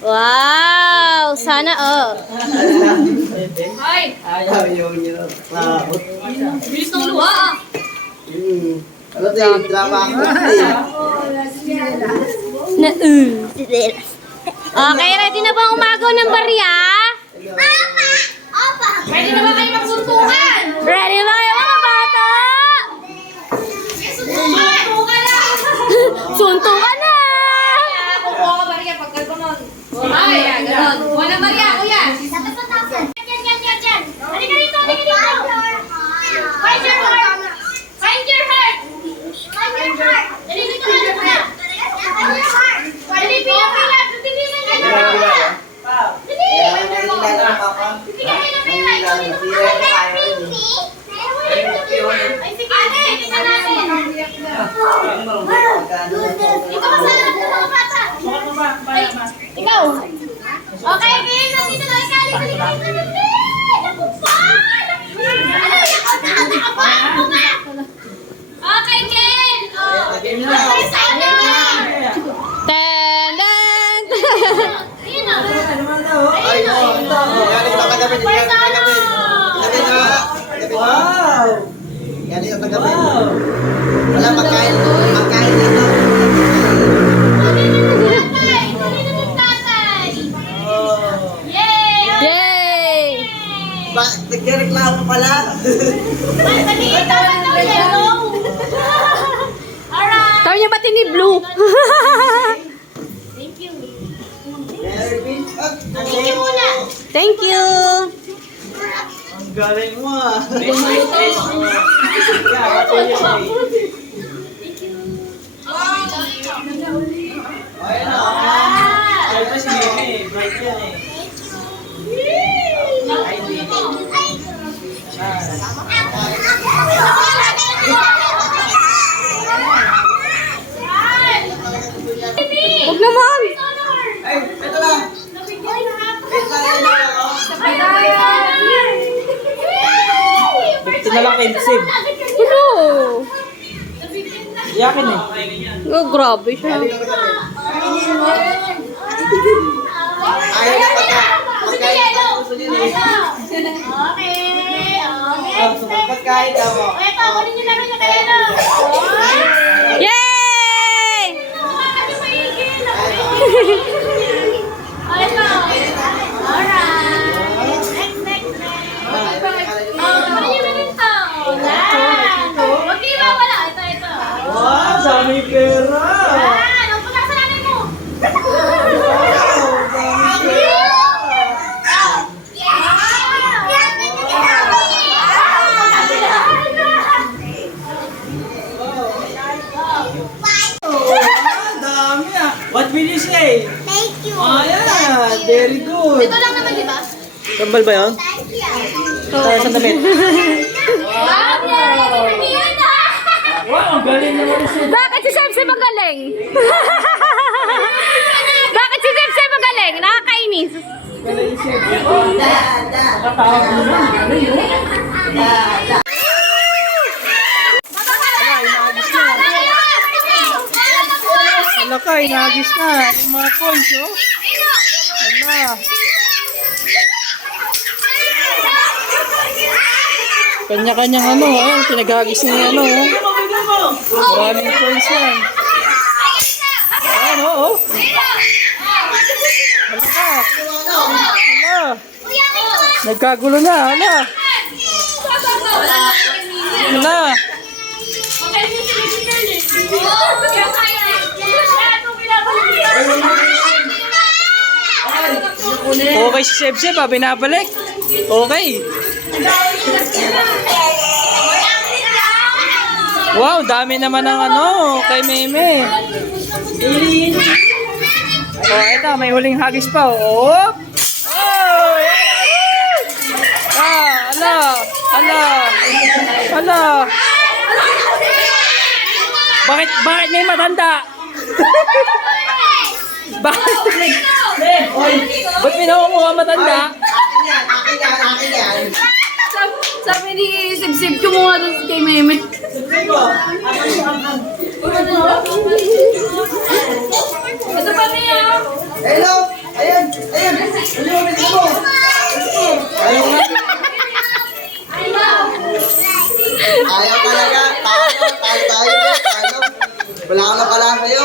Wow! Sana Ay! Ayaw yung Bilis ng luha ah! Ano tayo? Drama ako. na Okay, ready na ba ang umagaw ng barya? Pwede na ba kayo magsuntukan? Ready na kayo mga bata? Suntukan ka na! Sunto ka na! Kukuha ka Maria pag gano'n. Ay, gano'n. Kuha na Maria, kuya! Yan. Halika dito, halika dito! Find your heart! Find your heart! Dali dito, dali dito! Dali, pila! Dali, ay, sige, kita natin. Ikaw masarap ng mga bata. Ay, ikaw. Okay, Ken. Nandito na ikali. Okay, Ken. Okay, sa atin na. Tendang! Ayun na. Ay, ito. Galing na tagapin. Wow! Galing na tagapin. Wala, magkain na to. Yay! Nagreklamo pala. Sabi niya ba't ni Blue? Thank you! Ang galing mo ah. Ay pa si Mimi, bright yan eh. Huwag naman! Ay, ito lang. Ito na lang intensib. Ano? Yakin eh. Oh, grabe siya. Ayaw na pagka. Pagkain ka gusto niyo eh. Pagkain ka mo. Yay! Wow, dami pera. Dami ah. What will you say? Thank you. Ayan, very good. Ito lang naman, di ba? Tambal ba yun? Tayo sa damit. Wow, ang galing naman siya. Bakit si Sebse magaling? Bakit si Sebse magaling? Nakakainis. Galing siya. Nakatawag mo na. Galing mo. Alaka, inagis na. Yung mga coins, oh. Ala. Kanya-kanyang ano, oh. Pinagagis na yung ano, oh. Maraming coins yan. Ano, oh. Alaka. Ala. Nagkagulo na, ala. Ala. Okay si Sebseb, binabalik. Okay. Wow, dami naman ng ano kay Meme. Oh, ito, may huling hagis pa. Oh. Oh! Ah, ala. Ala. Bakit may matanda? Bakit? Ba't may nakukuha matanda? Sabi ni Sebseb, kumuha doon kay Meme. Ito pa niya. Hello! Ayan! Ayan! Ano mo, bilis mo? Ayaw nga. Ayaw talaga. Tayo. Wala ka na pala sa'yo.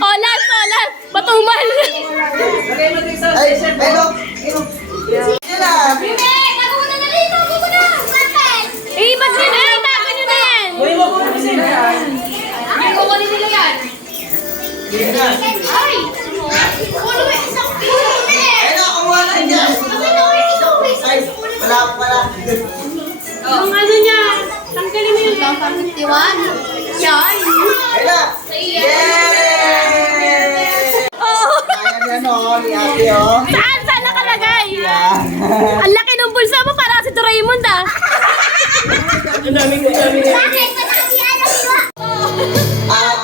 Olas! Batumal! Ay, hello! Yun na! Eh, ba't yun? Ay, takan nyo na yan! Ay, kukunin nila yan. Yun na. Ay! Kukunin mo isang piso. Hello, kumuha na dyan. Ay, wala pa pala. Yung ano niya, tanggalin mo yun. 151. Yan. Hello! Yay! Oh! Kaya niya no, ni ate oh. Saan nakalagay? Yan. Ang laki ng bulsa mo para si Doraemon ah. Bakit? Madami ano ba?